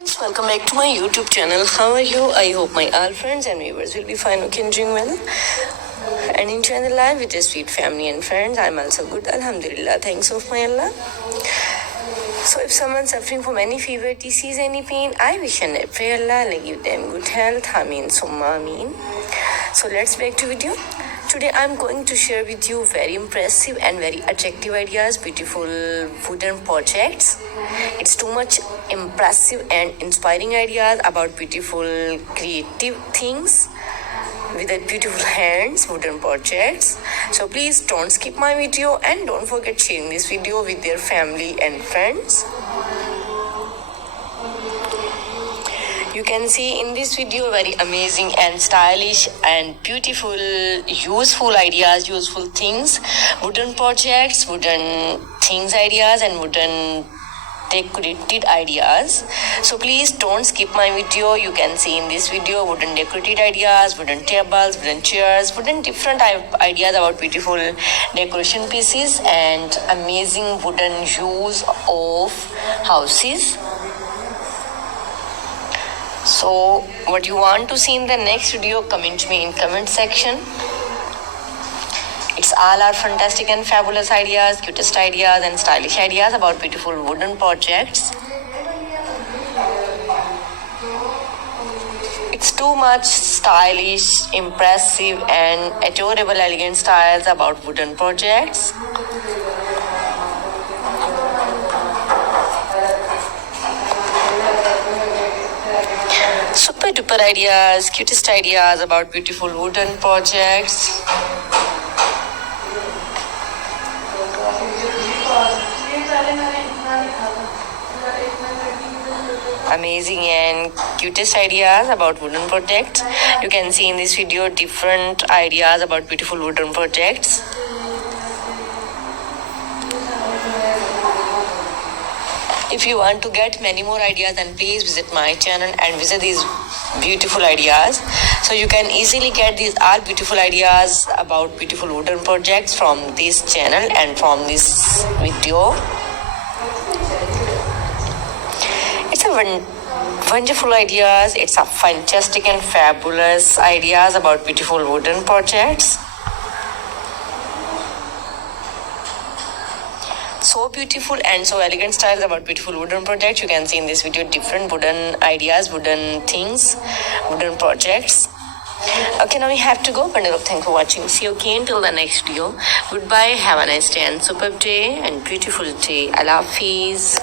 Welcome back to my YouTube channel. How are you? I hope my all friends and viewers will be fine, okay, and doing well and enjoying the life with your sweet family and friends. I'm also good, Alhamdulillah. Thanks of my Allah. So if someone's suffering from any fever, disease, any pain, I wish and I pray Allah will give them good health. Ameen summa ameen. So let's back to video. Today I'm going to share with you very impressive and very attractive ideas, beautiful wooden projects. It's too much impressive and inspiring ideas about beautiful creative things with a beautiful hands, wooden projects. So please don't skip my video and don't forget sharing this video with your family and friends. You can see in this video very amazing and stylish and beautiful, useful ideas, useful things, wooden projects, wooden things ideas and wooden decorated ideas. So please don't skip my video. You can see in this video wooden decorated ideas, wooden tables, wooden chairs, wooden different ideas about beautiful decoration pieces and amazing wooden use of houses. So what you want to see in the next video, comment me in comment section. It's all our fantastic and fabulous ideas, cutest ideas and stylish ideas about beautiful wooden projects. It's too much stylish, impressive and adorable elegant styles about wooden projects. Super duper ideas, cutest ideas about beautiful wooden projects. Amazing and cutest ideas about wooden projects. You can see in this video different ideas about beautiful wooden projects. If you want to get many more ideas, then please visit my channel and visit these beautiful ideas. So you can easily get these all beautiful ideas about beautiful wooden projects from this channel and from this video. It's a wonderful ideas. It's a fantastic and fabulous ideas about beautiful wooden projects. So beautiful and so elegant styles about beautiful wooden projects. You can see in this video different wooden ideas, wooden things, wooden projects. Okay, now we have to go. Bundle of thanks for watching. See you again till the next video. Goodbye. Have a nice day and superb day and beautiful day. Allah Hafiz.